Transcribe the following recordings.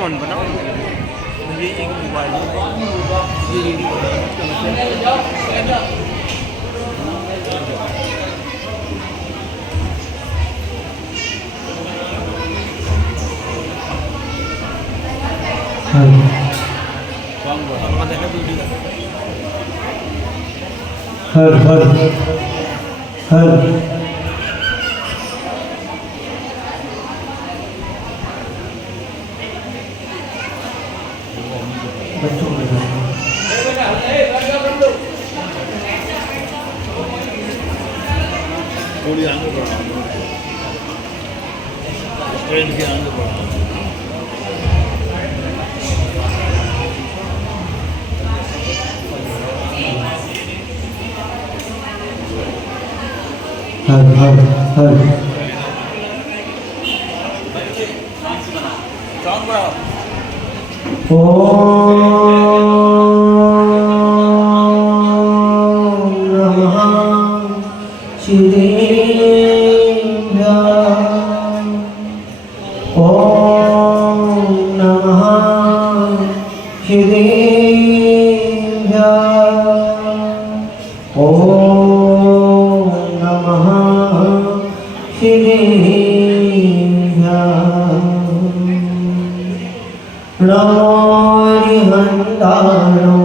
कौन बनाओ ये एक मोबाइल हर हर हर बच्चों में थोड़ी आगे बढ़ा स्टैंड के आगे बढ़ा हर हर हर ओम नमः शिवेभ्यः ओम नमः शिवेभ्यः ओम नमः नमो हरिहन्ताणं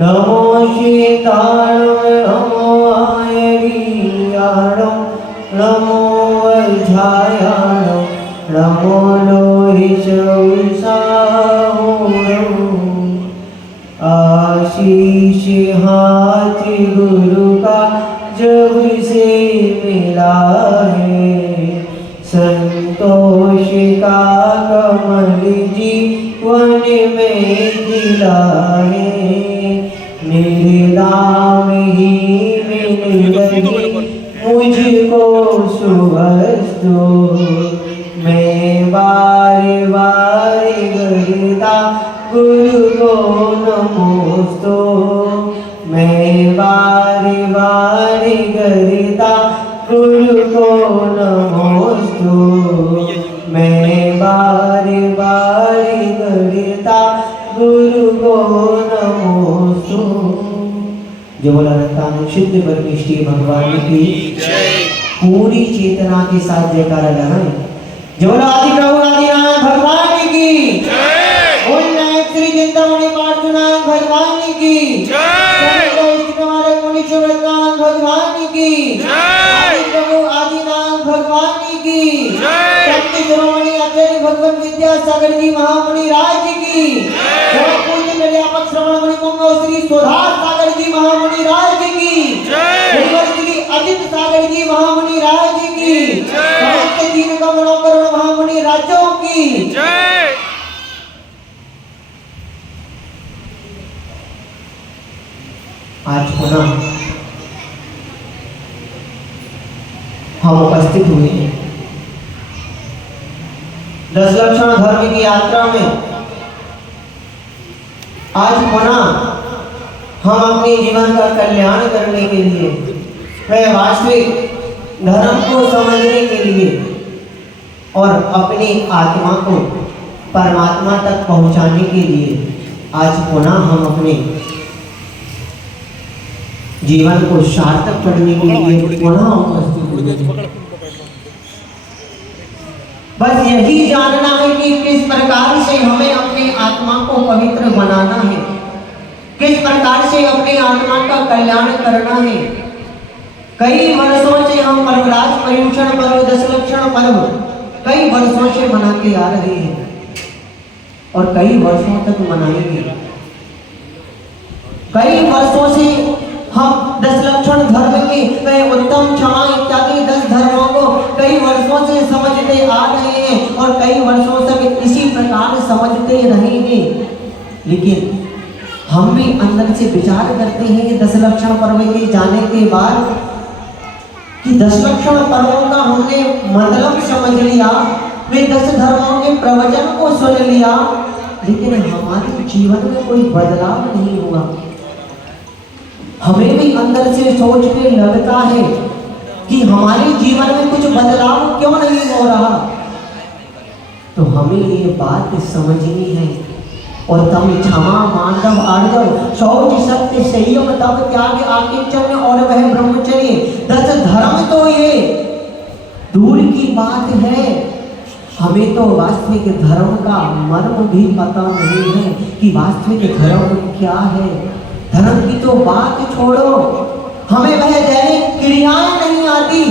नमो शीताणं नमो आयरीयाणं नमो वैझायाणं नमो लोहिषौषाहुणं आशीष हाथ गुरु का जब से मिला है संतोष का कमल जीवन में खिला है मेरे नाम ही मिल गई मुझको सुहस्तो मैं बार बार करता गुरु को नमोस्तो मैं बार बार करता गुरु को नमोस्तु मैं बार बार करता गुरु को नमोस्तु। जो बोला रहता है शुद्ध परमेष्टि भगवान की पूरी चेतना के साथ जयकारा लगाएं। जो बोला आदि प्रभु आदिनाथ भगवान की बोल नायक श्री चिंतामणि पार्थनाथ भगवान की भगवान की आदि प्रभु आदिनाथ भगवान की शक्ति शिरोमणि आचार्य भगवान विद्यासागर जी महामुनि राज की पूज्य निर्यापक श्रवण मणि कुंभ श्री सुधार सागर जी महामुनि राज की श्री अजित सागर जी महामुनि राज की समस्त तीन कमलों करुण महामुनि राजों की आज पुनः हम उपस्थित हुए हैं 10 लक्षण धर्म की यात्रा में। आज पुनः हम अपने जीवन का कल्याण करने के लिए वह वास्तविक धर्म को समझने के लिए और अपनी आत्मा को परमात्मा तक पहुंचाने के लिए आज पुनः हम अपने जीवन को सार्थक करने के लिए पुनः उपस्थित हुए। बस यही जानना है कि किस प्रकार से हमें अपनी आत्मा को पवित्र बनाना है, किस प्रकार से अपनी आत्मा का कल्याण करना है। कई वर्षों से हम पर्वराज पर्युषण पर्व 10 लक्षण पर्व कई वर्षों से मनाते आ रहे हैं और कई वर्षों तक मनाएंगे। कई वर्षों से हम 10 लक्षण धर्म के उत्तम क्षमा इत्यादि 10 धर्मों को कई वर्षों से समझते आ रहे हैं और कई वर्षों तक इसी प्रकार समझते रहेंगे। लेकिन हम भी अंदर से विचार करते हैं कि 10 लक्षण पर्व के जाने के बाद कि 10 लक्षण पर्वों का हमने मतलब समझ लिया, वे 10 धर्मों के प्रवचन को सुन लिया, लेकिन हमारे जीवन में कोई बदलाव नहीं हुआ। हमें भी अंदर से सोच के लगता है कि हमारे जीवन में कुछ बदलाव क्यों नहीं हो रहा। तो हमें ये बात समझनी है। और तम क्षमा मानव आर्जव शौच सत्य संयम तप त्याग आकिंचन और वह ब्रह्मचर्य 10 धर्म तो ये दूर की बात है। हमें तो वास्तविक धर्म का मर्म भी पता नहीं है कि वास्तविक धर्म क्या है। धर्म की तो बात छोड़ो, हमें वह दैनिक क्रियाएं नहीं आती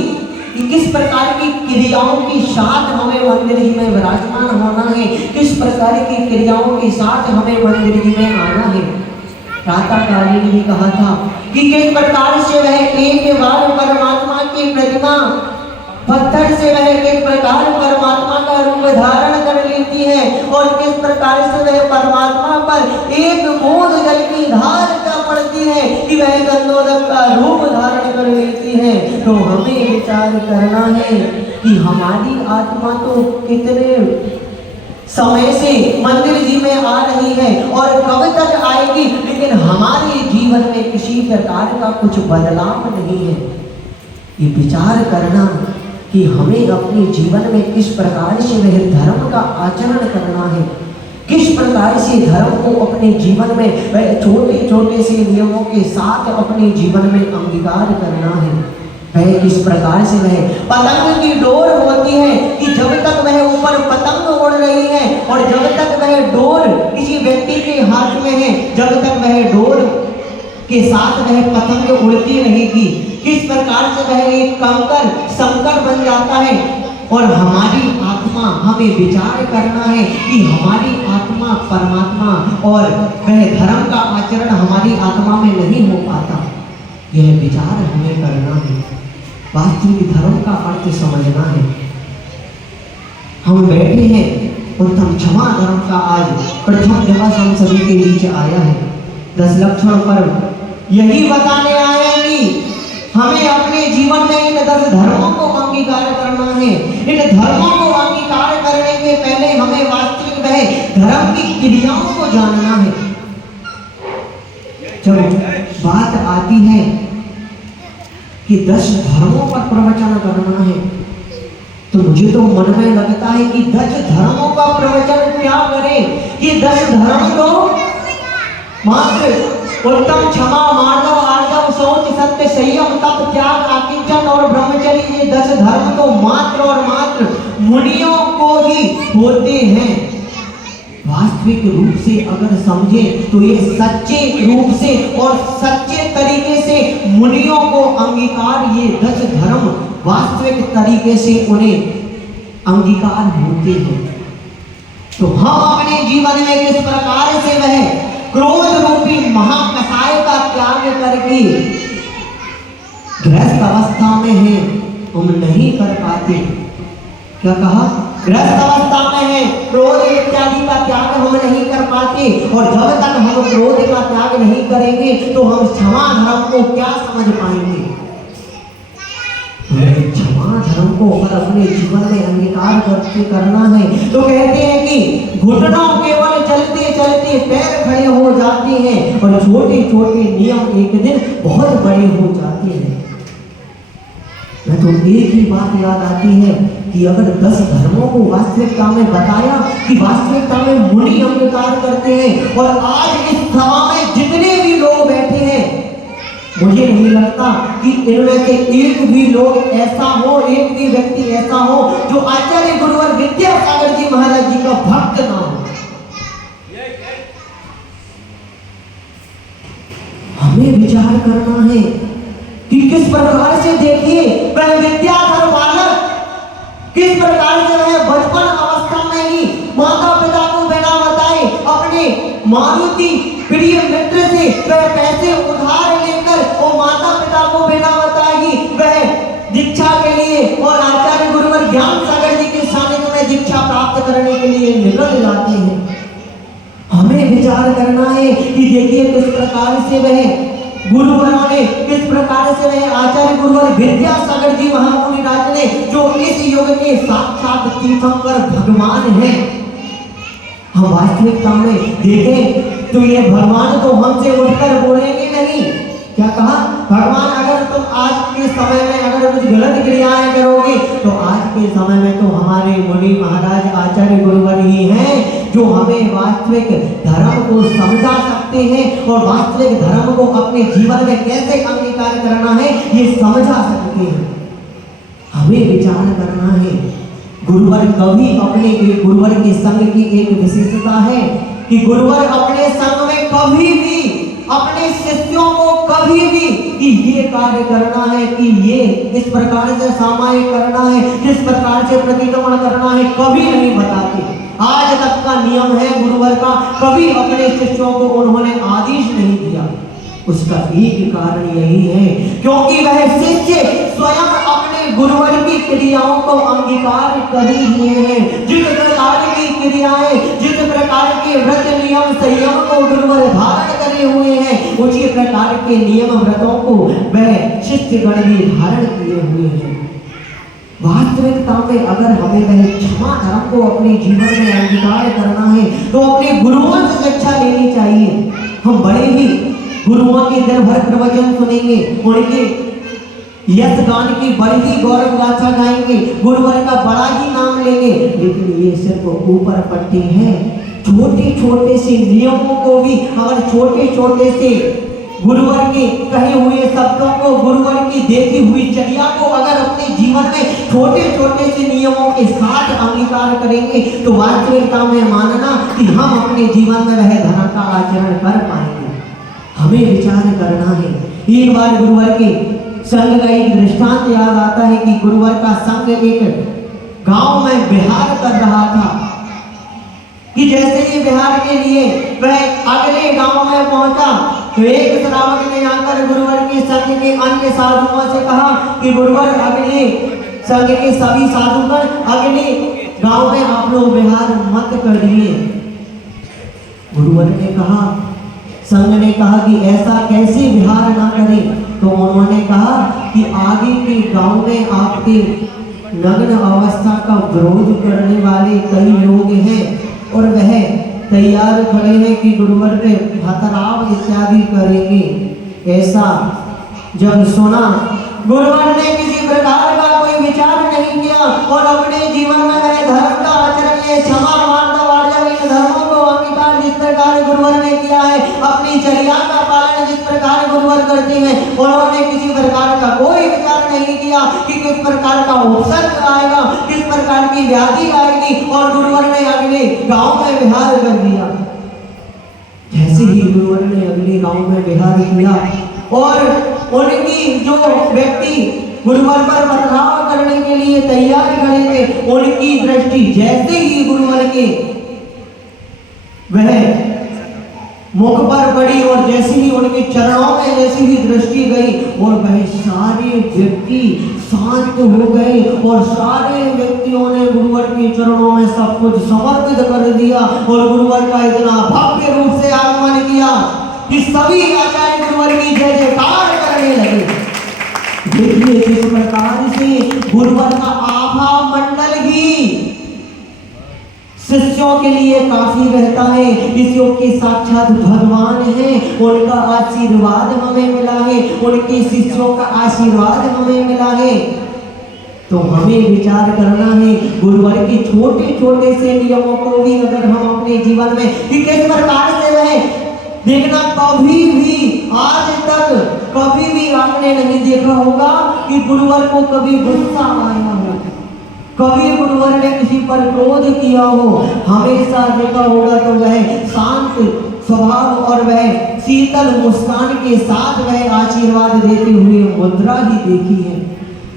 कि किस प्रकार की क्रियाओं के साथ हमें मंदिर जी में विराजमान होना है, किस प्रकार की क्रियाओं के साथ हमें मंदिर जी में आना है। प्रातःकालीन भी कहा था कि किस प्रकार से वह एक बार परमात्मा की प्रतिमा पत्थर से वह किस प्रकार परमात्मा का रूप धारण कर लेती है और किस प्रकार से वह परमात्मा पर एक बूंद जल की धार का पड़ती है कि वह गंधोदक का रूप धारण कर लेती है। तो हमें विचार करना है कि हमारी आत्मा तो कितने समय से मंदिर जी में आ रही है और कब तक आएगी, लेकिन हमारे जीवन में किसी प्रकार का कुछ बदलाव नहीं है। ये विचार करना कि हमें अपने जीवन में किस प्रकार से वह धर्म का आचरण करना है, किस प्रकार से धर्म को अपने जीवन में वह छोटे छोटे से नियमों के साथ अपने जीवन में अंगीकार करना है। वह किस प्रकार से वह पतंग की डोर होती है कि जब तक वह ऊपर पतंग उड़ रही है और जब तक वह डोर किसी व्यक्ति के हाथ में है, जब तक वह डोर के साथ वह पतंग उड़ती रहेगी, किस प्रकार से वह एक कंकर संकर बन जाता है। और हमारी आत्मा, हमें विचार करना है कि हमारी आत्मा परमात्मा और वह धर्म का आचरण हमारी आत्मा में नहीं हो पाता। यह विचार हमें करना है, वास्तविक धर्म का अर्थ समझना है। हम बैठे हैं और तम क्षमा धर्म का आज प्रथम दिवस हम सभी के बीच आया है। 10 लक्षण पर्व यही बताने आया कि हमें अपने जीवन में इन 10 धर्मों को अंगीकार करना है। इन धर्मों को अंगीकार करने के पहले हमें वास्तविक वह धर्म की क्रियाओं को जानना है। जब बात आती है कि 10 धर्मों पर प्रवचन करना है, तो मुझे तो मन में लगता है कि 10 धर्मों का प्रवचन क्या करें। ये 10 धर्म तो मात्र उत्तम क्षमा मानव आर्जव शौच सत्य संयम तप त्याग आकिंचन और ब्रह्मचर्य, ये 10 धर्म तो मात्र और मात्र मुनियों को ही होते हैं। वास्तविक रूप से अगर समझे तो ये सच्चे रूप से और सच्चे तरीके से मुनियों को अंगीकार, ये 10 धर्म वास्तविक तरीके से उन्हें अंगीकार होते हैं। तो हम अपने जीवन में किस प्रकार से वह क्रोध रूपी महाकसाय का त्याग करके गृहस्थ अवस्था में है, हम नहीं कर पाते। क्या कहा? गृहस्थ अवस्था में है, क्रोध इत्यादि का त्याग हम नहीं कर पाते। और जब तक हम क्रोध का त्याग नहीं करेंगे तो हम क्षमा धर्म को क्या समझ पाएंगे। क्षमा धर्म को अगर अपने जीवन में अंगीकार करके करना है तो कहते हैं कि घुटनों केवल चलते चलते पैर खड़े हो जाते हैं और छोटे छोटे नियम एक दिन बहुत बड़े हो जाते हैं। मैं तो एक ही बात याद आती है कि अगर 10 धर्मों को वास्तविकता में बताया कि वास्तविकता में मुनि अंगीकार करते हैं, और आज इस सभा में जितने भी लोग बैठे हैं, मुझे नहीं लगता कि इनमें से एक भी लोग ऐसा हो, एक भी व्यक्ति ऐसा हो जो आचार्य गुरुवर विद्यासागर जी महाराज जी का भक्त ना हो। हमें विचार करना है कि किस प्रकार से, देखिए वह विद्याधर बालक किस प्रकार से वह बचपन अवस्था में ही माता पिता को बिना बताए अपने मारुति प्रिय मित्र से वह पैसे उधार लेकर और माता पिता को बिना बताए ही वह दीक्षा के लिए और आचार्य गुरुवर ज्ञान सागर जी के सानिध्य में दीक्षा प्राप्त करने के लिए निकल जाते हैं। हमें विचार करना है कि देखिए किस प्रकार से वह गुरुवरों ने, किस प्रकार से वह आचार्य गुरुवर विद्यासागर जी महामुनि राज ने, जो इस युग के साक्षात तीर्थंकर भगवान हैं, हम वास्तविकता में देखें तो ये भगवान तो हमसे उठकर बोलेंगे नहीं। क्या कहा? भगवान अगर तुम आज के समय में अगर कुछ गलत क्रियाएं करोगे तो आज के के समय में तो हमारे मुनि महाराज आचार्य गुरुवर ही हैं जो हमें वास्तविक धर्म को समझा सकते हैं और वास्तविक धर्म को अपने जीवन में कैसे अंगीकार करना है ये समझा सकते हैं। हमें विचार करना है। गुरुवर कभी अपने गुरुवर के संग की एक विशेषता है कि गुरुवर अपने संग में कभी भी अपने शिष्यों को कभी भी कि ये कार्य करना है, कि ये इस प्रकार से सामायिक करना है, किस प्रकार से प्रतिक्रमण करना है, कभी नहीं बताते। आज तक का नियम है गुरुवर का, कभी अपने शिष्यों को उन्होंने आदेश नहीं दिया। उसका एक कारण यही है क्योंकि वह शिष्य स्वयं अपने गुरुवर की क्रियाओं को अंगीकार कर हुए हैं। जिस प्रकार की क्रियाएं, जिस प्रकार के व्रत नियम संयम को गुरुवर धारण करे हुए हैं, उसी प्रकार के नियम व्रतों को वह शिष्यगण भी धारण किए हुए हैं। वास्तविकता में अगर हमें वह क्षमा धर्म को अपने जीवन में अंगीकार करना है तो अपने गुरुओं से शिक्षा लेनी चाहिए। हम बड़े ही गुरुओं के दिन भर प्रवचन सुनेंगे, उनके यश गान की बड़ी ही गौरव गाथा गाएंगे, गुरुवर का बड़ा ही नाम लेंगे, लेकिन ये सिर्फ ऊपर पट्टी है। छोटे छोटे से नियमों को भी अगर छोटे छोटे से गुरुवर के कहे हुए शब्दों को, गुरुवर की देखी हुई चर्या को अगर अपने जीवन में छोटे छोटे से नियमों के साथ अंगीकार करेंगे तो वास्तविकता में मानना कि हम अपने जीवन में वह धर्म का आचरण कर पाएंगे। हमें विचार करना है। एक बार गुरुवर के संग का एक दृष्टांत याद आता है कि गुरुवर का संग एक गांव में विहार कर रहा था कि जैसे ही विहार के लिए वह अगले गांव में पहुंचा तो एक श्रावक ने आकर गुरुवर के संग के अन्य साधुओं से कहा कि गुरुवर अगले संग के सभी साधुगण अगले गांव में आप लोग विहार मत करिए। गुरुवर ने कहा, संघ ने कहा कि ऐसा कैसे विहार ना करें, तो उन्होंने कहा कि आगे के गांव में आपके नग्न अवस्था का विरोध करने वाले कई लोग हैं और वह तैयार खड़े हैं कि गुरुवर पे हतराव इत्यादि करेंगे। ऐसा जब सुना गुरुवर ने किसी प्रकार का कोई विचार नहीं किया और अपने जीवन में वह धर्म का आचरण, ये क्षमा मार्दव इन धर्मों को अंगीकार जिस प्रकार गुरुवर ने किया है, अपनी चर्या का पालन जिस प्रकार गुरुवर करते हैं, उन्होंने किसी प्रकार का कोई विचार नहीं किया कि किस प्रकार का उपसर्ग आएगा, किस प्रकार की व्याधि आएगी, और गुरुवर ने अगले गांव में विहार कर दिया। जैसे ही गुरुवर ने अगले गांव में विहार किया और उनकी जो व्यक्ति गुरुवर पर पथराव करने के लिए तैयार खड़े थे, उनकी दृष्टि जैसे ही गुरुवर के वह मुख पर पड़ी और जैसे ही उनके चरणों में जैसी ही दृष्टि गई और वह सारे व्यक्ति शांत हो गए और सारे व्यक्तियों ने गुरुवर के चरणों में सब कुछ समर्पित कर दिया और गुरुवर का इतना भव्य रूप से आगमन किया कि सभी आचार्य गुरुवर की जय जयकार करने लगे। देखिए किस प्रकार से गुरुवर का आभा मंडल ही शिष्यों के लिए काफी रहता है। शिष्यों के साक्षात भगवान हैं, उनका आशीर्वाद हमें मिला है, उनके शिष्यों का आशीर्वाद हमें मिला है। तो हमें विचार करना है गुरुवर के छोटे छोटे से नियमों को भी अगर हम अपने जीवन में कि किस प्रकार से रहे। देखना कभी भी आज तक कभी भी आपने नहीं देखा होगा कि गुरुवर को कभी गुस्सा आया हो, कभी गुरुवर ने किसी पर क्रोध किया हो। हमेशा देखा होगा तो वह शांत स्वभाव और वह शीतल मुस्कान के साथ वह आशीर्वाद देते हुए मुद्रा ही देखी है।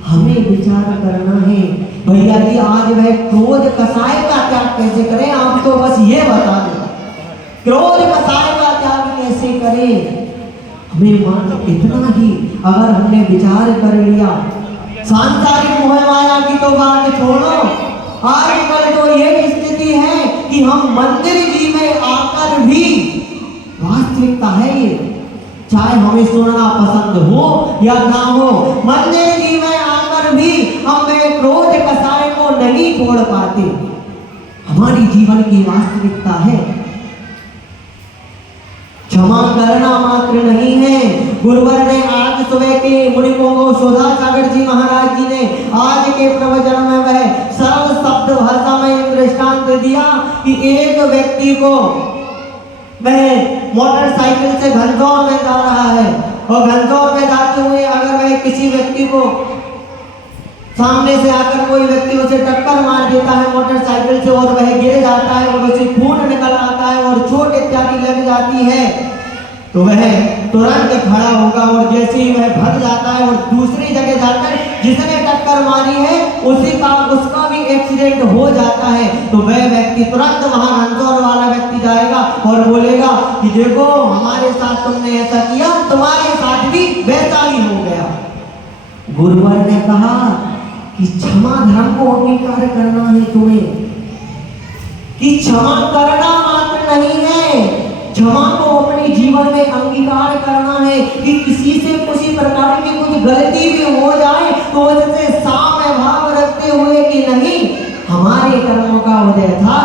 हमें विचार करना है भैया जी आज वह क्रोध कसाय का त्याग कैसे करें, आप तो बस ये बता दें क्रोध कसाय का त्याग कैसे करें। हमें मात्र इतना ही अगर हमने विचार कर लिया, सांसारिक मोह माया की तो बात छोड़ो, आजकल तो ये स्थिति है कि हम मंदिर जी में आकर भी, वास्तविकता है ये, चाहे हमें सुनना पसंद हो या ना हो, मंदिर जी में आकर भी हम क्रोध कसाय को नहीं छोड़ पाते। हमारी जीवन की वास्तविकता है क्षमा करना मात्र नहीं है। गुरुवर ने आज सुबह के मुनिकों को सुधा सागर जी महाराज जी ने आज के प्रवचन में वह सरल शब्द भाषा में दृष्टांत दिया कि एक व्यक्ति को वह मोटरसाइकिल से घनौर में जा रहा है और घनौर में जाते हुए अगर वह किसी व्यक्ति को सामने से आकर कोई व्यक्ति उसे टक्कर मार देता है मोटरसाइकिल से और वह गिर जाता है और उसे खून निकल आता है और चोट इत्यादि लग जाती है, तो वह तुरंत खड़ा होगा और जैसे ही वह भाग जाता है और दूसरी जगह जाकर जिसने टक्कर मारी है उसका भी एक्सीडेंट हो जाता है, तो वह व्यक्ति तुरंत वहां घनौर वाला व्यक्ति जाएगा और बोलेगा कि देखो हमारे साथ तुमने ऐसा किया, तुम्हारे साथ भी वैसा ही हो गया। गुरुवर ने कहा कि क्षमा धर्म को अंगीकार करना है तुम्हें, कि क्षमा करना मात्र नहीं है, क्षमा को अपने जीवन में अंगीकार करना है कि किसी से किसी प्रकार की कुछ गलती भी हो जाए तो उससे साम्य भाव रखते हुए कि नहीं हमारे कर्मों का उदय था,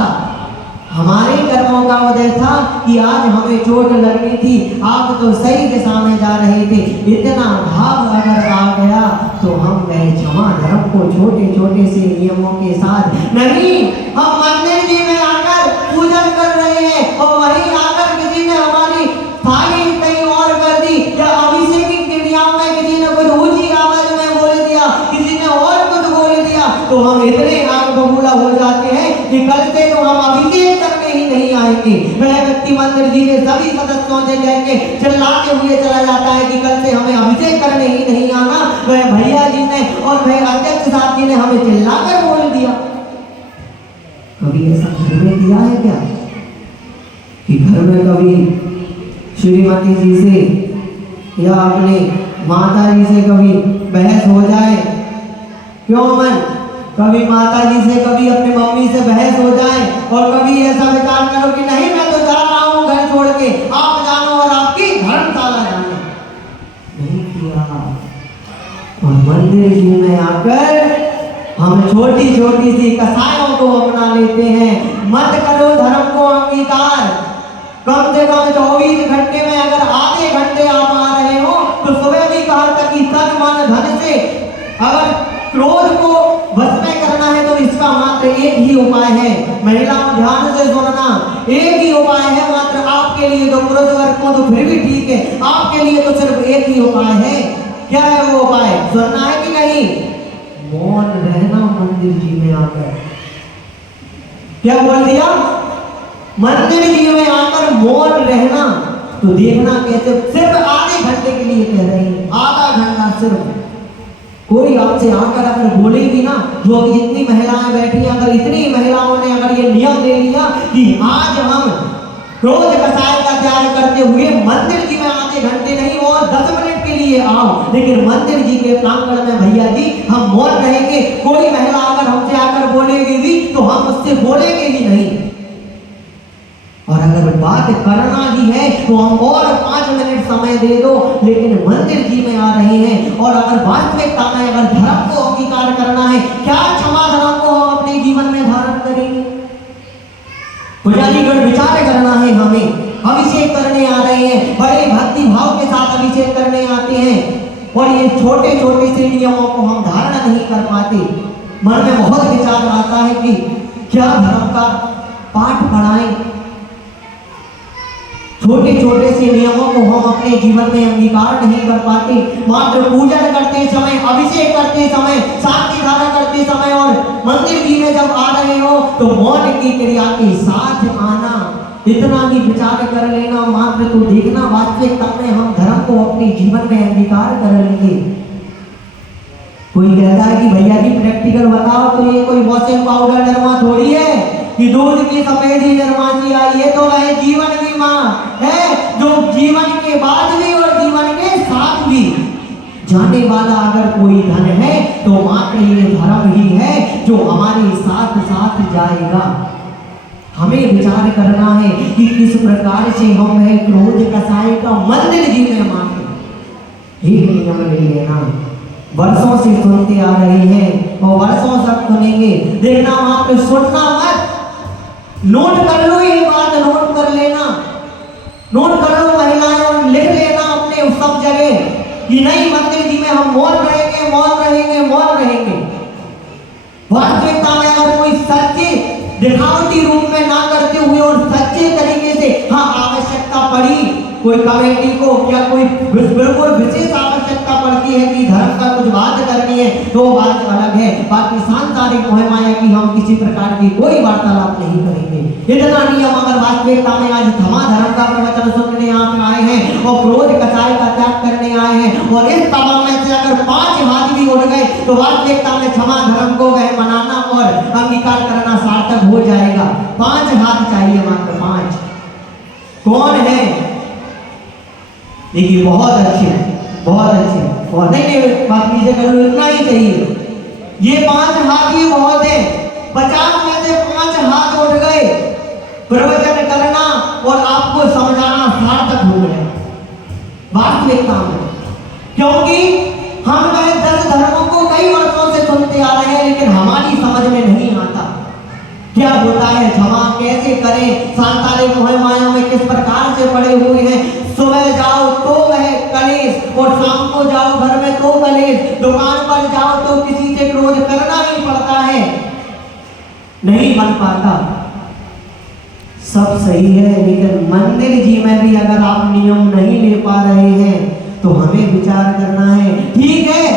हमारे कर्मों का उदय था कि आज हमें चोट लगनी थी, आप तो सही दिशा में जा रहे थे, इतना भाव अगर आ गया तो हम वह क्षमा धर्म को छोटे छोटे से नियमों के साथ नहीं, हम मंदिर जी में आकर पूजन कर रहे हैं और वहीं आकर किसी ने हमारी थाली कहीं और कर दी या अभिषेक की क्रिया में किसी ने कुछ ऊंची आवाज में बोल दिया, किसी ने और कुछ बोल दिया, तो हम इतने आग बबूला हो जाते हैं कि कल से तो हम अभिषेक करने ही नहीं आएंगे। वह व्यक्ति मंदिर जी के सभी सदस्यों से कह के चिल्लाते हुए चला जाता है कि कल से हमें अभिषेक करने ही नहीं आना। वह भैया जी ने और वह अध्यक्ष साहब जी ने हमें चिल्लाकर बोल दिया। कभी ऐसा घर में किया है क्या कि घर में कभी श्रीमती जी से या अपनी माता जी से कभी बहस हो जाए? क्यों मन कभी माता जी से कभी अपनी मम्मी से बहस हो जाए और कभी ऐसा विचार करो कि नहीं मैं तो जा रहा हूँ घर छोड़ के, आप जानो और आपकी धर्मशाला जानो? नहीं किया। और मंदिर जी में आकर हम छोटी छोटी सी कसायों को अपना लेते हैं। मत करो धर्म को अंगीकार, कम से कम 24 घंटे में अगर आधे घंटे आप आ रहे हो तो सुबह भी कहा था कि तन मन धन से अगर क्रोध को वश में करना है तो इसका मात्र एक ही उपाय है। महिलाओं ध्यान से सुनना, एक ही उपाय है मात्र आपके लिए, तो पुरुष वर्ग को तो फिर भी ठीक है, आपके लिए तो सिर्फ एक ही उपाय है। क्या है वो उपाय? सुनना है कि नहीं? मौन रहना मंदिर जी में आकर। क्या बोल दिया? मंदिर जी में आकर मौन रहना। तो देखना कैसे, सिर्फ आधे घंटे के लिए कह रहे हैं, आधा घंटा सिर्फ। कोई आपसे आकर अगर बोलेगी ना, जो अभी जितनी महिलाएं बैठी हैं, अगर इतनी महिलाओं ने अगर ये नियम ले लिया कि आज हम क्रोध कसाय का त्याग करते हुए मंदिर जी में आधे घंटे नहीं और 10 मिनट के लिए आओ, लेकिन मंदिर जी के प्रांगण में भैया जी हम मौन रहेंगे। कोई महिला अगर हमसे आकर बोलेगी भी तो हम उससे बोलेंगे ही नहीं, और अगर बात करना ही है तो हम और 5 मिनट समय दे दो, लेकिन मंदिर जी में आ रहे हैं। और अगर वास्तविकता में अगर धर्म को अंगीकार करना है, क्या क्षमा धर्म को हम अपने जीवन में धारण करेंगे? पुजारीगण विचार करना है, हमें अभिषेक करने आ रहे हैं, बड़े भक्ति भाव के साथ अभिषेक करने आते हैं और ये छोटे छोटे से नियमों को हम धारण नहीं कर पाते। मन में बहुत विचार आता है कि क्या धर्म का पाठ पढ़ाएं, छोटे छोटे से नियमों को हम अपने जीवन में अंगीकार नहीं कर पाते। मात्र पूजन करते समय, अभिषेक करते समय, शांति धारा करते समय और मंदिर जी में जब आ रहे हो तो मौन की क्रिया के साथ आना, इतना ही विचार कर लेना मात्र, तो देखना वास्तविकता में हम धर्म को अपने जीवन में अंगीकार कर लेंगे। कोई कहता है कि भैया जी प्रैक्टिकल बताओ, तो ये कोई वॉशिंग पाउडर निर्मा थोड़ी है कि दूध की सफेदी निर्मा की आई है, तो वह जीवन बीमा है जो जीवन के बाद भी और जीवन के साथ भी जाने वाला अगर कोई धन है तो मात्र ये धर्म ही है जो हमारे साथ साथ जाएगा। हमें विचार करना है कि किस प्रकार से हम है क्रोध कसाय का मंदिर जी में मात्र एक नियम ले लेना। वर्षों से सुनते आ रहे हैं और वर्षों तक सुनेंगे, देखना मात्र सुनना मत, नोट कर लो, ये बात नोट कर लेना, नोट कर लो। हम मौन रहेंगे, मौन रहेंगे, मौन रहेंगे। वास्तविकता में अगर कोई सच्चे दिखावटी रूप में ना करते हुए और सच्चे तरीके से हाँ आवश्यकता पड़ी कोई कमेटी को या कोई बिल्कुल विशेष आवश्यकता पड़ती है कि धर्म का कुछ बात करनी है तो बात अलग है। बाकी सांसारिक मोह माया की हम किसी प्रकार की कोई वार्तालाप नहीं करेंगे। इतना नियम अगर वास्तविकता में आज धमा धर्म का प्रवचन सुनने यहाँ पे आए हैं और क्रोध कसाई का त्याग करने आए हैं और इस सभा में से अगर 5 हाथ भी उड़ गए तो वास्तविकता में क्षमा धर्म को वह मनाना और अंगीकार करना सार्थक हो जाएगा। 5 हाथ चाहिए, मात्र 5। कौन है? देखिए बहुत अच्छे, बहुत अच्छे, बहुत नहीं बात नीचे करो, इतना ही चाहिए। ये 5 हाथ ही बहुत है। 50 में से 5 हाथ उठ गए, प्रवचन करना और आपको समझाना सार्थक हो गया वास्तविकता में। क्योंकि हम वह 10 धर्मों को कई वर्षों से सुनते आ रहे हैं लेकिन हमारी समझ में नहीं आता क्या होता है, क्षमा कैसे करें, सांसारिक मोह माया में किस प्रकार से पड़े हुए हैं। सुबह जाओ तो वह कलेश और शाम को जाओ घर में तो कलेश, दुकान पर जाओ तो किसी से क्रोध करना ही पड़ता है, नहीं बन पाता। सब सही है लेकिन मंदिर जी में भी अगर आप नियम नहीं ले पा रहे हैं तो हमें विचार करना है। ठीक है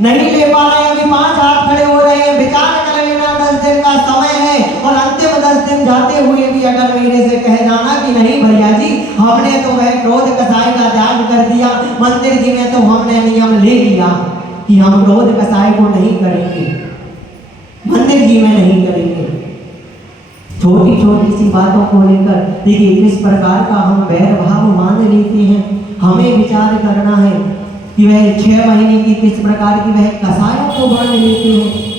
नहीं ले पा रहे हैं, अभी 5 हाथ खड़े हो रहे हैं, विचार कर लेना। 10 दिन का समय है और अंतिम 10 दिन जाते हुए भी अगर मेरे से कह जाना कि नहीं भैया जी हमने तो वह क्रोध कसाई का त्याग कर दिया, मंदिर जी में तो हमने नियम ले लिया कि हम क्रोध कसाई को नहीं करेंगे, मंदिर जी में नहीं करेंगे। छोटी छोटी सी बातों को लेकर देखिए किस प्रकार का हम बैर भाव मान लेते हैं। हमें विचार करना है कि वह 6 महीने की किस प्रकार की वह कसायों को मान लेते हैं।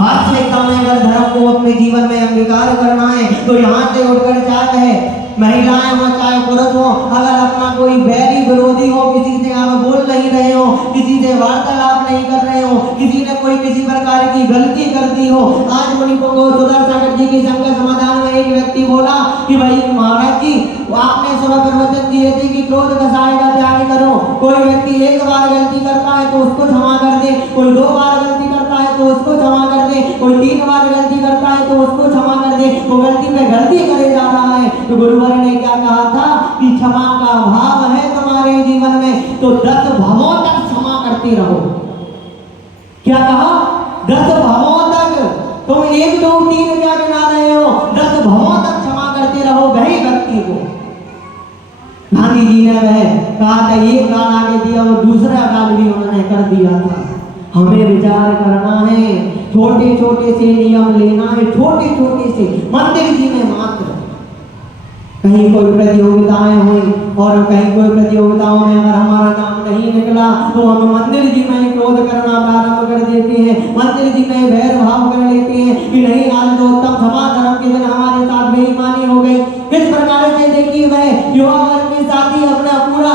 वास्तविकता में अगर धर्म को अपने जीवन में अंगीकार करना है तो यहाँ से उठकर चाहे है महिलाएं हो चाहे पुरुष हो, अगर अपना कोई बैरी विरोधी हो, किसी से आप बोल नहीं रहे हो, किसी से वार्तालाप नहीं कर रहे हो, किसी ने कोई किसी प्रकार की गलती कर दी हो। आज मुनि को सुदर्शन जी की संग समाधान में एक व्यक्ति बोला कि भाई महाराज जी आपने सुबह प्रवचन दिए थे कि क्रोध कसाई का त्याग करो। कोई व्यक्ति 1 बार गलती करता है तो उसको क्षमा कर दे, कोई 2 बार गलती करता है तो उसको क्षमा कर दे, कोई 3 बार गलती करता है तो उसको क्षमा कर दे। वो गलती पे गलती करे जा रहा है तो गुरुवर ने क्या कहा था कि क्षमा का भाव है तुम्हारे जीवन में तो 10 भवों तक क्षमा करते रहो। क्या कहा? 10 भवों तक, तुम 1 2 3 क्या गिना रहे हो, 10 भवों तक क्षमा करते रहो वही व्यक्ति को। गांधी जी ने वह कहा था एक गाल आगे दिया और दूसरा गाल भी उन्होंने कर दिया था। हमें विचार करना है, छोटे छोटे से नियम लेना है, छोटे छोटे से मंदिर जी में मात्र। कहीं कोई प्रतियोगिताएं हुई और कहीं कोई प्रतियोगिताओं में अगर हमारा नाम नहीं निकला तो हम मंदिर जी में क्रोध करना प्रारंभ कर देते हैं, मंदिर जी में वैर भाव कर लेते हैं कि नहीं आज तो उत्तम क्षमा धर्म के दिन हमारे साथ बेईमानी हो गई। किस प्रकार से देखिए वह युवा वर्ग के साथ ही अपना पूरा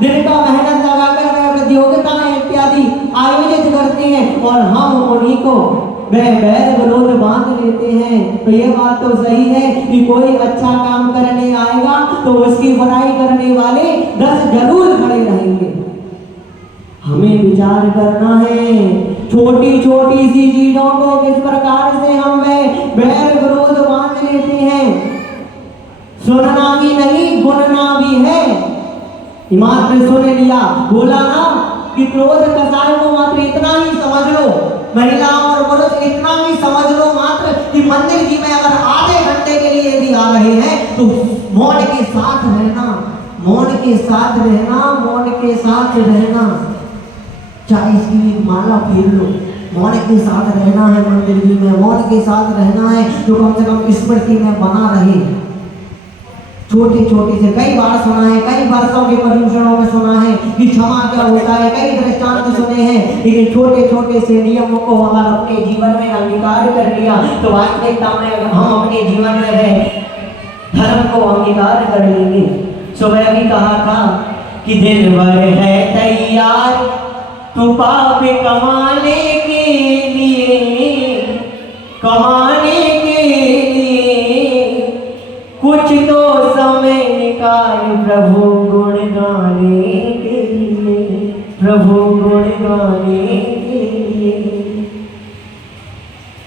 दिन का मेहनत लगाकर वह प्रतियोगिताएं इत्यादि आयोजित करते हैं और हम उन्हीं को वह बैर विरोध बांध लेते हैं। तो ये बात तो सही है कि कोई अच्छा काम करने आएगा तो उसकी बुराई करने वाले 10 जरूर खड़े रहेंगे। हमें विचार करना है छोटी छोटी सी चीजों को किस प्रकार से हम वह बैर विरोध बांध लेते हैं। सुनना भी नहीं गुनना भी है। मात्र सुन लिया, बोला ना कि क्रोध कसाई को मात्र इतना ही समझ लो, महिलाओं और पुरुष इतना भी समझ लो मात्र कि मंदिर जी में अगर आधे घंटे के लिए भी आ रहे हैं तो मौन के साथ रहना, मौन के साथ रहना, मौन के साथ रहना। चाहे इसकी माला फेर लो, मौन के साथ रहना है मंदिर जी में, मौन के साथ रहना है जो कम से कम स्मृति में बना रहे। छोटे छोटे से कई बार सुना है, कई वर्षों के पर्यूषणों में सुना है कि क्षमा क्या होता है, कई दृष्टांत सुने हैं, लेकिन छोटे छोटे से नियमों को अगर अपने जीवन में अंगीकार कर लिया तो वास्तविकता में हम अपने जीवन में रहे धर्म को अंगीकार कर लेंगे। सुबह भी कहा था कि दिन भर है तैयार तू पाप कमाने के लिए, कमाने के लिए कुछ तो समय निकाल प्रभु गुण गाने के लिए। प्रभु गुण गाने के लिए।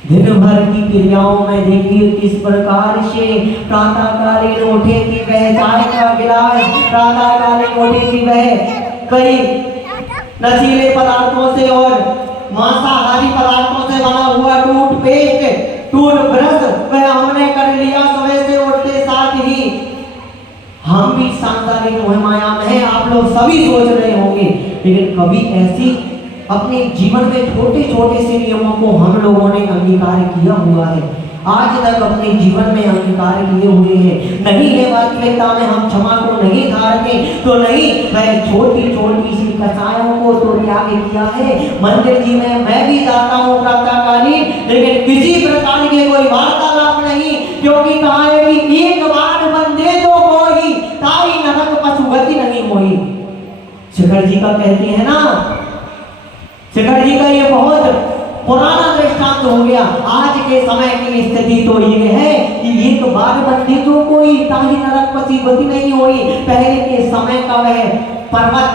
दिन भर की क्रियाओं में देखिए किस प्रकार से प्रातःकालीन उठे कि वह चाय का गिलास, प्रातःकालीन उठे कि वह कई नशीले पदार्थों से और मांसाहारी पदार्थों से बना हुआ टूथपेस्ट, टूथब्रश वह हमने कर लिया सुबह से उठते साथ ही। हम भी सांसारिक मोहमाया में हैं, आप लोग सभी सोच रहे होंगे, लेकिन कभी ऐसी अपने जीवन में छोटे छोटे से नियमों को हम लोगों ने अंगीकार किया हुआ है, आज तक अपने जीवन में अंगीकार किए हुए हैं। नहीं है वास्तविकता में हम क्षमा को नहीं धारते, तो नहीं वह छोटी छोटी सी कसायों को तो त्याग किया है। मंदिर जी में मैं भी जाता हूँ प्रातःकालीन, लेकिन किसी प्रकार के कोई वार्तालाप नहीं, क्योंकि कहा है कि एक बार बंदे तो कोई ताई नरक पशुगति नहीं होई। शिखर जी का कहते हैं ना, शिखर जी का ये बहुत पुराना दृष्टांत हो गया। आज के समय की स्थिति तो ये है कि एक बार बंदे तो कोई ताही नरक पशुगति नहीं हुई। पहले के समय का वह पर्वत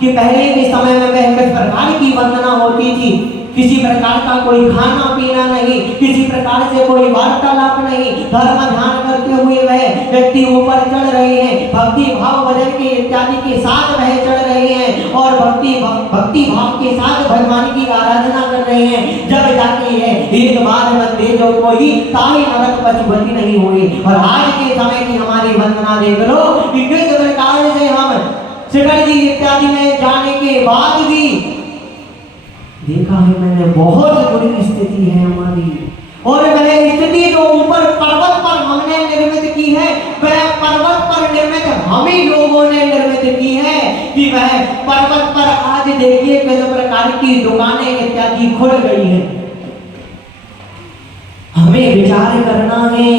कि पहले के समय में वह किस प्रकार की वंदना होती थी, किसी प्रकार का कोई खाना पीना नहीं, किसी प्रकार से कोई वार्तालाप नहीं, धर्म ध्यान करते हुए वह व्यक्ति ऊपर चढ़ रहे हैं, भक्ति भाव भजन के इत्यादि के साथ वह चढ़ रहे हैं और भक्ति भाव के साथ भगवान की आराधना कर रहे हैं। जब जाके है एक बार बंदे जो कोई ताई नरक पशुगति नहीं हुई। और आज के समय की हमारी वंदना देख लो कि किस प्रकार से हम शिखर जी इत्यादि में जाने के बाद भी देखा है मैंने बहुत बुरी स्थिति है हमारी। और वह स्थिति जो ऊपर पर्वत पर हमने निर्मित की है, वह पर्वत पर निर्मित हम ही लोगों ने निर्मित की है कि वह पर्वत पर आज देखिए किस प्रकार की दुकानें इत्यादि खुल गई हैं। हमें विचार करना है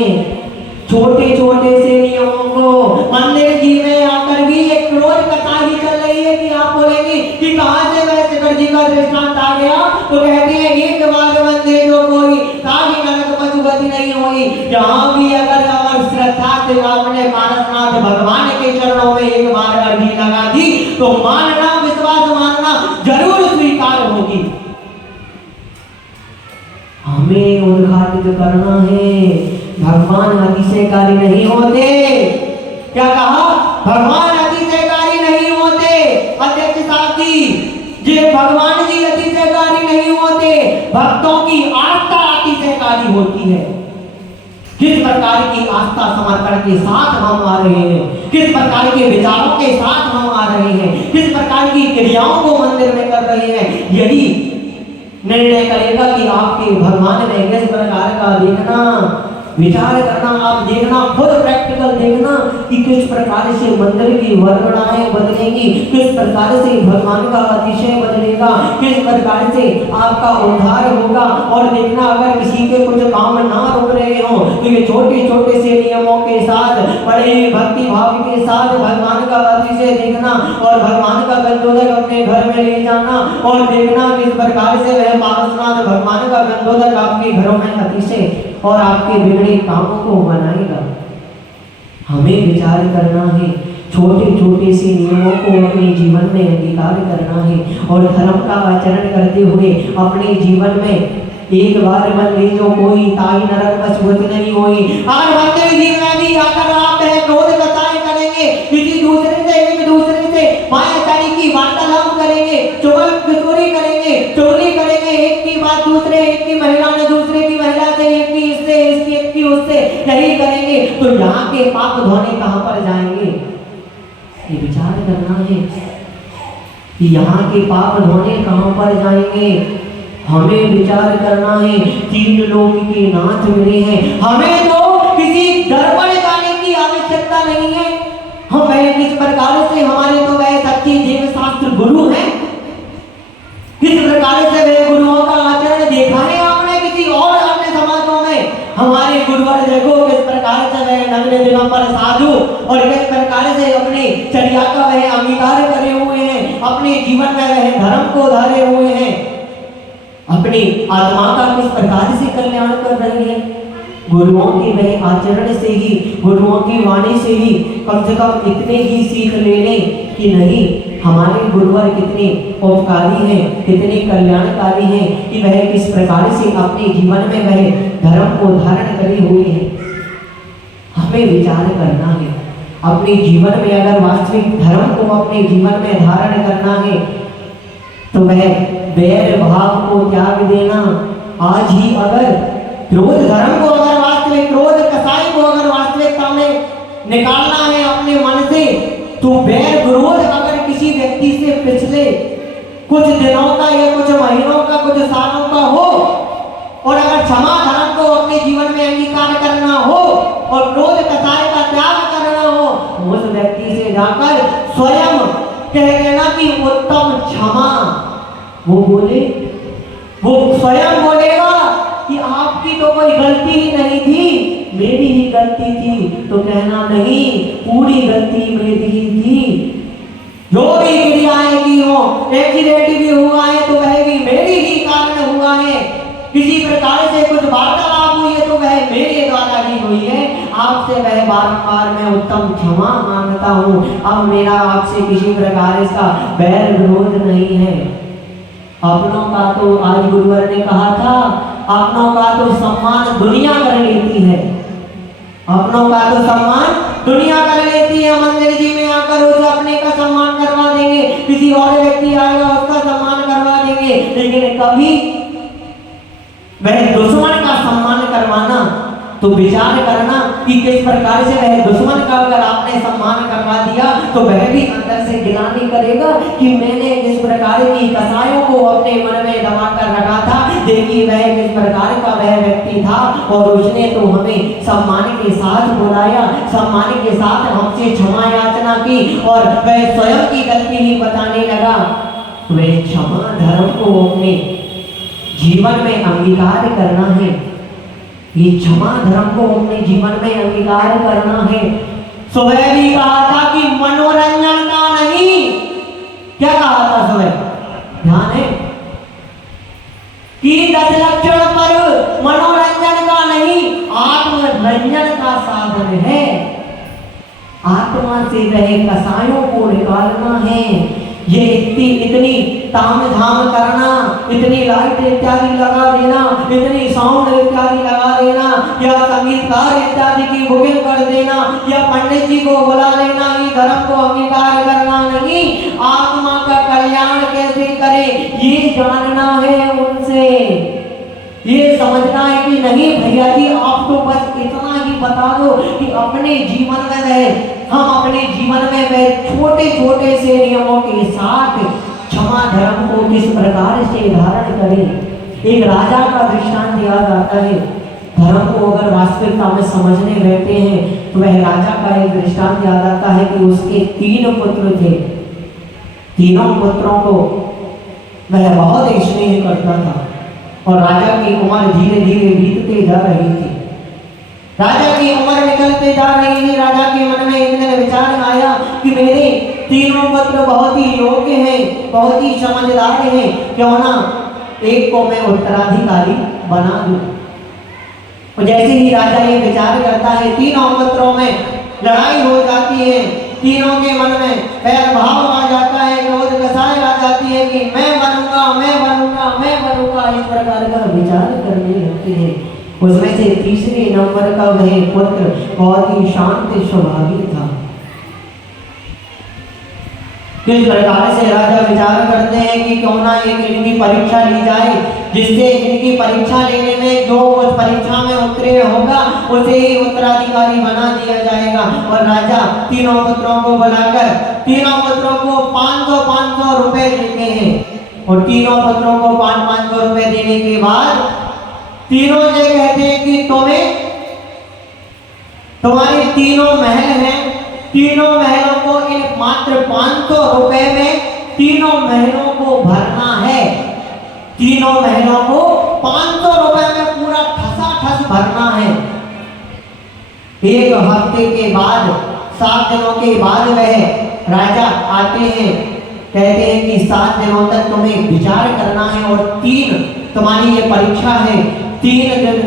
छोटे छोटे से नियमों को। मंदिर जी में आकर भी एक रोज कथा ही चल रही है कि आप बोलेंगे कि कहां से वह शिखर जी का दृष्टांत आ गया, तो कहते हैं एक बार बंदे जो कोई ताही नरक पशुगति नहीं हुई। जहां भी अगर श्रद्धा से आपने पारसनाथ भगवान के चरणों में एक बार अर्जी लगा दी, तो मानना विश्वास मानना जरूर स्वीकार होगी। हमें उद्घाटित करना है, भगवान अतिशयकारी नहीं होते। क्या कहा? भगवान अतिशयकारी नहीं होते। अध्यक्ष साहब जी, ये भगवान जी अतिशयकारी नहीं होते, भक्तों की आस्था अतिशयकारी होती है। किस प्रकार की आस्था समर्पण के साथ हम आ रहे हैं, किस प्रकार के विचारों के साथ हम आ रहे हैं, किस प्रकार की क्रियाओं को मंदिर में कर रहे हैं, यही निर्णय करेगा कि आपके भगवान में किस प्रकार का देखना विचार करना। आप देखना, खुद प्रैक्टिकल देखना कि किस प्रकार से मंदिर की वर्णनाएं बदलेंगी, किस प्रकार से भगवान का अतिशय बदलेगा, किस प्रकार से आपका उद्धार होगा। और देखना अगर किसी के कुछ काम ना रुक रहे हो, तो ये छोटे छोटे से नियमों के साथ, बड़े भक्ति भाव के साथ भगवान का अतिशय देखना और भगवान का गंधोदक अपने घर में ले जाना और देखना किस प्रकार से वह पारसनाथ भगवान का गंधोदक आपके घरों में अतिशय और आपके बिगड़े कामों को बनाएगा। हमें विचार करना है, छोटे छोटे से नियमों को अपने जीवन में अंगीकार करना है और धर्म का आचरण करते हुए अपने जीवन में एक बार बंदे जो कोई ताई नरक पशुगति नहीं हुई। आज मंदिर जी में भी आकर आप क्रोध कथाएं करेंगे, किसी दूसरे से एक दूसरे से मायाचारी की वार्तालाप करेंगे, चुगल चोरी करेंगे, चोरी करेंगे, एक की बात दूसरे, एक की महिला ने दूसरे की महिला से, एक की इससे, इसकी एक की उससे, यही करेंगे तो यहाँ के पाप धोने कहाँ पर जाएंगे? ये विचार करना है कि यहाँ के पाप धोने कहाँ पर जाएंगे। हमें विचार करना है, तीन लोग के नाथ मिले हैं, हमें तो किसी दर्पण जाने की आवश्यकता नहीं है। हम किस प्रकार से हमारे तो वह सच्चे देव शास्त्र गुरु हैं, किस प्रकार से वे गुरुओं का आचरण देखा है आपने किसी और अन्य समाजों में? हमारे गुरुवर देखो किस प्रकार से वह नग्न दिगंबर साधु और किस प्रकार से अपने चर्या का वह अंगीकार करे हुए हैं, अपने जीवन में वह धर्म को धारे हुए हैं, अपनी आत्मा का किस प्रकार से कल्याण कर रहे हैं। गुरुओं के वह आचरण से ही, गुरुओं की वाणी से ही कम से कम इतने ही सीख ले लें कि नहीं, हमारे गुरुवर कितने उपकारी हैं, कितने कल्याणकारी हैं कि वह किस प्रकार से अपने जीवन में वह धर्म को धारण करे हुए हैं। हमें विचार करना है अपने जीवन में, अगर वास्तविक धर्म को अपने जीवन में धारण करना है तो वह बैर भाव को त्याग देना। आज ही अगर क्रोध धर्म को, अगर वास्तविक क्रोध कसाई को अगर वास्तविकता में निकालना है अपने मन से, तो बैर विरोध अगर किसी व्यक्ति से पिछले कुछ दिनों का या कुछ महीनों का, कुछ सालों का हो, और अगर क्षमा धर्म को अपने जीवन में अंगीकार करना हो और क्रोध कसाई का त्याग करना हो, उस व्यक्ति से जाकर स्वयं कह देना कि उत्तम क्षमा। वो बोले, वो स्वयं बोलेगा कि आपकी तो कोई गलती ही नहीं थी, मेरी ही गलती थी। तो कहना नहीं, पूरी गलती मेरी ही थी। जो भी क्रियाएं की हो, एक्सीडेंट भी हुआ है तो वह भी मेरी ही कारण हुआ है, किसी प्रकार से कुछ वार्तालाप हुई है तो वह मेरे द्वारा ही हुई है। आपसे वह बार-बार मैं उत्तम क्षमा मांगता हूँ। अब मेरा आपसे किसी प्रकार इसका बैर विरोध नहीं है। अपनों का तो आज गुरुवर ने कहा था, अपनों का तो सम्मान दुनिया कर लेती है, अपनों का तो सम्मान दुनिया कर लेती है। मंदिर जी में आकर उसे अपने का सम्मान करवा देंगे, किसी और व्यक्ति आएगा उसका सम्मान करवा देंगे, लेकिन कभी वह दुश्मन का सम्मान करवाना, तो विचार करना कि किस प्रकार से वह दुश्मन का अगर आपने सम्मान करवा दिया तो वह भी अंदर से गिलानी करेगा कि मैंने किस प्रकार की कसायों को अपने मन में दबा कर रखा था। देखिए वह किस प्रकार का वह व्यक्ति था और उसने तो हमें सम्मान के साथ बुलाया, सम्मान के साथ हमसे क्षमा याचना की और वह स्वयं की गलती ही बताने लगा। वह क्षमा धर्म को अपने जीवन में अंगीकार करना है, ये क्षमा धर्म को अपने जीवन में अंगीकार करना है। सुबह भी कहा था कि मनोरंजन का नहीं, क्या कहा था सुबह, ध्यान है कि 10 लक्षण पर मनोरंजन का नहीं, आत्मरंजन का साधन है। आत्मा से वह कसायों को निकालना है। ये इतनी ताम झाम करना, इतनी लाइट इत्यादि लगा देना, इतनी साउंड इत्यादि लगा देना, या संगीतकार इत्यादि की बुकिंग कर देना, या पंडित जी को बुला लेना, ये धर्म को अंगीकार करना नहीं। आत्मा का कल्याण कैसे करे ये जानना है उनसे, ये समझना है कि नहीं भैया जी आप तो बस इतना ही बता दो कि अपने जीवन में रहे, हम अपने जीवन में वह छोटे छोटे से नियमों के साथ क्षमा धर्म को किस प्रकार से धारण करें। एक राजा का दृष्टांत याद आता है। धर्म को अगर वास्तविकता में समझने बैठे हैं तो वह राजा का एक दृष्टांत याद आता है कि उसके 3 पुत्र थे। तीनों पुत्रों को वह बहुत स्नेह करता था और राजा की उम्र धीरे धीरे बीतते जा रही थी। राजा की उम्र निकलते जा रही थी। राजा के मन में एक दिन विचार आया कि मेरे तीनों पुत्र बहुत ही योग्य हैं, बहुत ही समझदार हैं, क्यों ना एक को मैं उत्तराधिकारी बना दूं। और जैसे ही राजा ये विचार करता है, तीनों पुत्रों में लड़ाई हो जाती है। तीनों के मन में बैर भाव आ जाता है, क्रोध कसाई आ जाती है कि मैं बनूंगा, मैं बनूंगा, मैं बनूंगा, इस प्रकार का विचार करने लगते हैं। उसमें से तीसरे नंबर का वह पुत्र बहुत ही शांत स्वभावी था। किस प्रकार से राजा विचार करते हैं कि क्यों ना एक इनकी परीक्षा ली जाए, जिससे इनकी परीक्षा लेने में जो उस परीक्षा में उत्तीर्ण होगा उसे ही उत्तराधिकारी बना दिया जाएगा। और राजा तीनों पुत्रों को बुलाकर तीनों पुत्रों को 500 रुपए देते हैं। और तीनों पुत्रों को 500 रुपए देने के बाद तीनों ये कहते हैं कि तुम्हारे तीनों महल हैं, तीनों महलों को इन मात्र 500 रुपए में तीनों महलों को भरना है। तीनों महलों को 500 रुपए में पूरा ठसाठस भरना है। एक हफ्ते के बाद, 7 दिनों के बाद वह राजा आते हैं, कहते हैं कि 7 दिनों तक तुम्हें विचार करना है और 3 तुम्हारी ये परीक्षा है, 3 दिन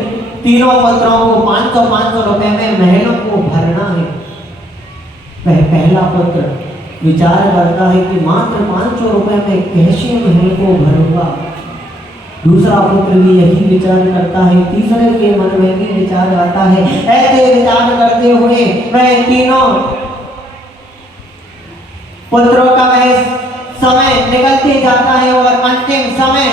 तीनों पुत्रों को 500-500 रुपए में महलों को भरना है। वह पहला पुत्र विचार करता है कि मात्र 500 रुपए में कैसे महल को भरूंगा। दूसरा पुत्र भी यही विचार करता है, तीसरे के मन में भी विचार आता है। ऐसे विचार करते हुए वह तीनों पुत्रों का वह समय निकलते जाता है और अंतिम समय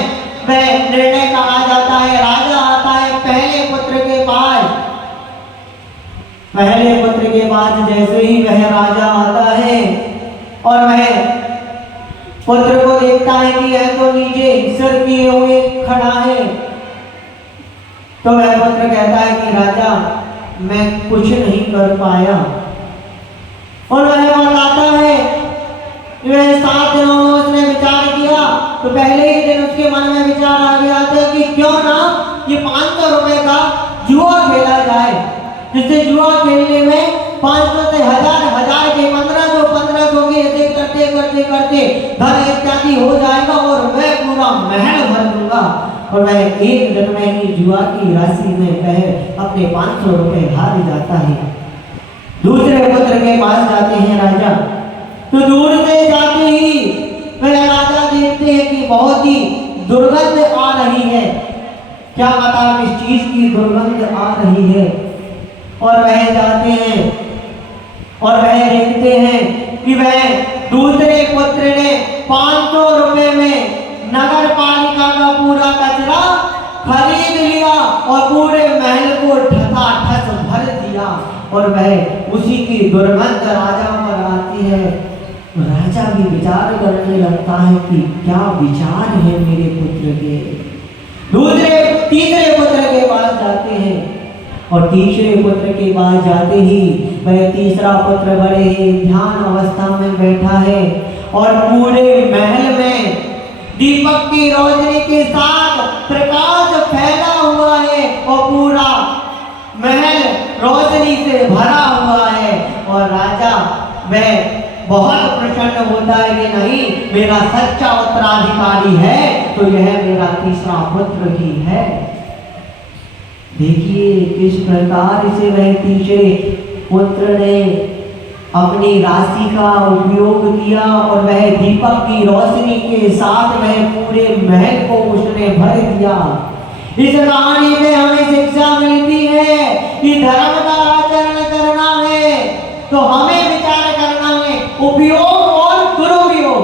वह निर्णय का आ जाता है। राजा आता है पहले पुत्र के पास। पहले पुत्र के पास जैसे ही वह राजा आता है और वह पुत्र को देखता है कि यह तो नीचे सिर किए हुए खड़ा है, तो वह पुत्र कहता है कि राजा मैं कुछ नहीं कर पाया। और वह बताता है कि वह 7 दिनों में उसने विचार किया, तो पहले ही दिन उसके मन में विचार आ गया था कि क्यों ना ये 500 रुपए का जुआ खेला जाए, जिससे जुआ खेलने में 500 से 1000, 1000 के 1500, 1500 के ऐसे करते करते करते धन इत्यादि हो जाएगा और मैं पूरा महल भर दूंगा। और वह एक दिन में ही जुआ की राशि में वह अपने 500 रुपए हार जाता है। दूसरे पुत्र के पास जाते हैं राजा, तो दूर से जाते ही वह राजा देखते हैं कि बहुत ही दुर्गंध आ रही है। क्या पता किस चीज की दुर्गंध आ रही है। और वह जाते हैं और वह देखते हैं कि वह दूसरे पुत्र ने 500 रुपए में नगर पालिका का पूरा कचरा खरीद लिया और पूरे महल को ठसाठस भर दिया। और वह उसी की दुर्गंध राजा पर आती है। राजा भी विचार करने लगता है कि क्या विचार है मेरे पुत्र के। तीसरे पुत्र के पास जाते हैं और तीसरे पुत्र के पास जाते ही वह तीसरा पुत्र बड़े ही ध्यान अवस्था में बैठा है और पूरे महल में दीपक की रोशनी के साथ प्रकाश फैला हुआ है और पूरा महल रोशनी से भरा हुआ है। और राजा वह बहुत प्रसन्न होता है कि नहीं, मेरा सच्चा उत्तराधिकारी है तो यह मेरा तीसरा पुत्र ही है। देखिए किस प्रकार से वह तीसरे पुत्र ने अपनी राशि का उपयोग किया और वह दीपक की रोशनी के साथ वह पूरे महल को उसने भर दिया। इस कहानी में हमें शिक्षा मिलती है कि धर्म का आचरण करना है तो हमें विचार करना है, उपयोग और दुरुपयोग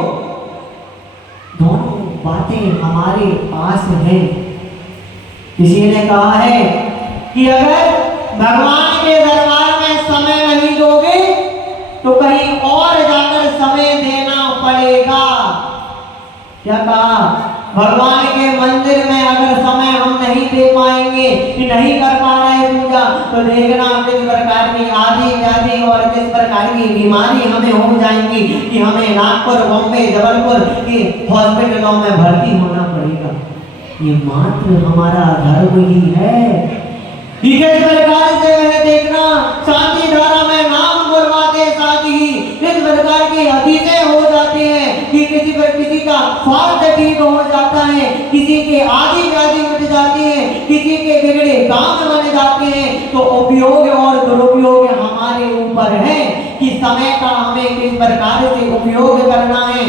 दोनों बातें हमारे पास हैं। किसी ने कहा है कि अगर भगवान के दरबार में समय नहीं दोगे तो कहीं और जाकर समय देना पड़ेगा। क्या कहा? भगवान के मंदिर में अगर समय हम नहीं दे पाएंगे कि नहीं कर पा रहे पूजा, तो देखना किस प्रकार की आदि व्याधि और किस प्रकार की बीमारी हमें हो जाएंगी कि हमें नागपुर, बॉम्बे, जबलपुर के हॉस्पिटलों में भर्ती होना पड़ेगा। ये मात्र हमारा धर्म ही है। किस प्रकार से वह देखना शांति धारा में नाम बुलवाते साथ ही इस प्रकार की हदीसें हो जाती हैं कि किसी का स्वास्थ्य ठीक हो जाता है, किसी के आदि व्याधि मिट जाती है, किसी के बिगड़े काम बन जाते हैं। तो उपयोग और दुरुपयोग हमारे ऊपर है कि समय का हमें किस प्रकार से उपयोग करना है,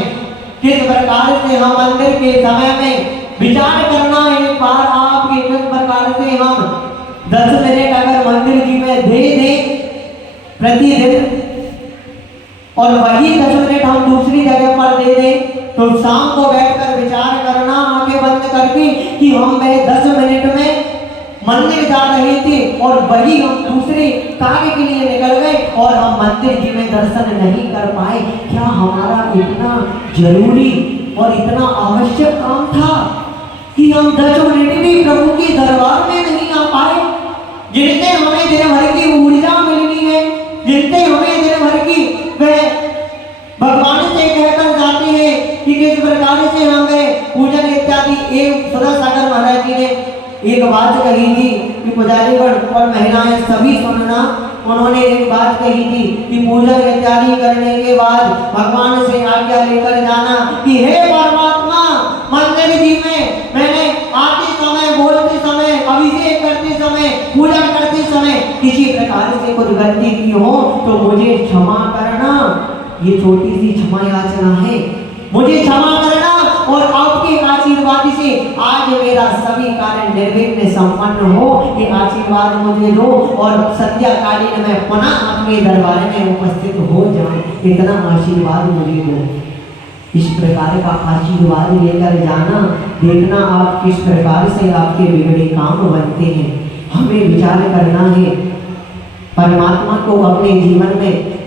किस प्रकार से हम मंदिर के समय में विचार करना है। एक बार आपके किस प्रकार से हम 10 मिनट अगर मंदिर जी में दे दें प्रतिदिन और वही 10 मिनट हम दूसरी जगह पर दे दें, तो शाम को बैठकर विचार करना आंखें बंद करके कि हम वह 10 मिनट में मंदिर जा रहे थे और वही हम दूसरे कार्य के लिए निकल गए और हम मंदिर जी में दर्शन नहीं कर पाए। क्या हमारा इतना जरूरी और इतना आवश्यक काम था कि हम 10 मिनट भी प्रभु के दरबार में नहीं आ पाए? जिनसे हमें दिन भर की ऊर्जा मिलनी है, जिनसे हमें दिन भर की वह भगवान से कहकर जाते हैं कि किस प्रकार से हमें पूजन इत्यादि। एक सदा सागर महाराज जी ने एक बात कही थी कि पुजारीगण और महिलाएं सभी सुनना। उन्होंने एक बात कही थी कि पूजन इत्यादि करने के बाद भगवान से आज्ञा लेकर जाना कि हे परमात्मा, मंदिर जी में मैंने आते समय, बोलते समय, अभिषेक करते समय से कुछ गलती की हो तो मुझे क्षमा करना। ये छोटी सी क्षमा याचना है, मुझे क्षमा करना और आपके आशीर्वाद से आज मेरा सभी कार्य निर्विघ्न संपन्न हो, ये आशीर्वाद मुझे दो और संध्या कालीन में पुनः आपके दरबार में उपस्थित हो जाऊं, इतना आशीर्वाद मुझे दो। इस प्रकार का आशीर्वाद लेकर जाना, देखना आप किस प्रकार से आपके बिगड़े काम बनते हैं। हमें विचार करना है, परमात्मा को अपने जीवन में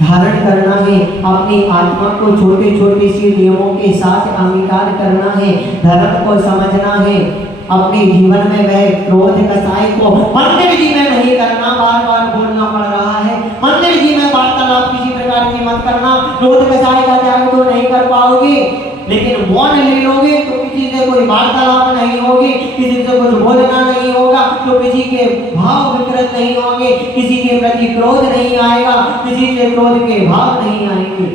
धारण करना है, अपनी आत्मा को छोटे छोटे से नियमों के साथ अंगीकार करना है, धर्म को समझना है, अपने जीवन में वह क्रोध कसाई को मंदिर जी में नहीं करना। बार बार बोलना पड़ रहा है, मंदिर जी में वार्तालाप किसी प्रकार की मत करना। क्रोध कसाई का त्याग तो नहीं कर पाओगे, लेकिन मौन ले लोगे तो किसी से कोई वार्तालाप नहीं होगी, किसी से कुछ बोलना नहीं होगा तो किसी के भाव विकृत नहीं होंगे, किसी के प्रति क्रोध नहीं आएगा, किसी से क्रोध के भाव नहीं आएंगे।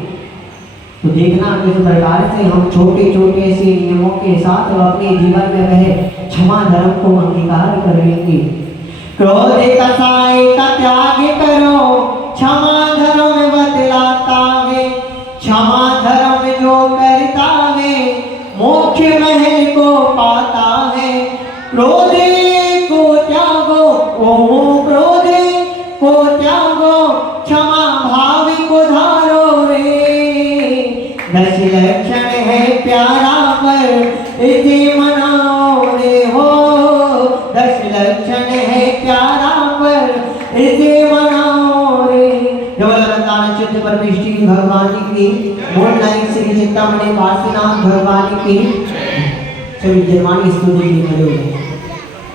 तो देखना किस प्रकार से हम छोटे छोटे से नियमों के साथ अपने जीवन में वह क्षमा धर्म को अंगीकार करेंगे। क्रोध कसाई का त्याग करो, क्षमा धर्म बतलाता है, क्षमा धर्म जो करता है मोक्ष महल को पाता है। क्रोध को त्यागो, ओम क्रोध को त्यागो, क्षमा भाव को धारो रे। 10 लक्षण है प्यारा पर इसे मनाओ रे हो, 10 लक्षण है प्यारा पर इसे मनाओ रे। चित्त परमेष्टि भगवान की, मूल नायक श्री चिंतामणि काशीनाथ भगवान की सभी जन्मानी स्तुति करो।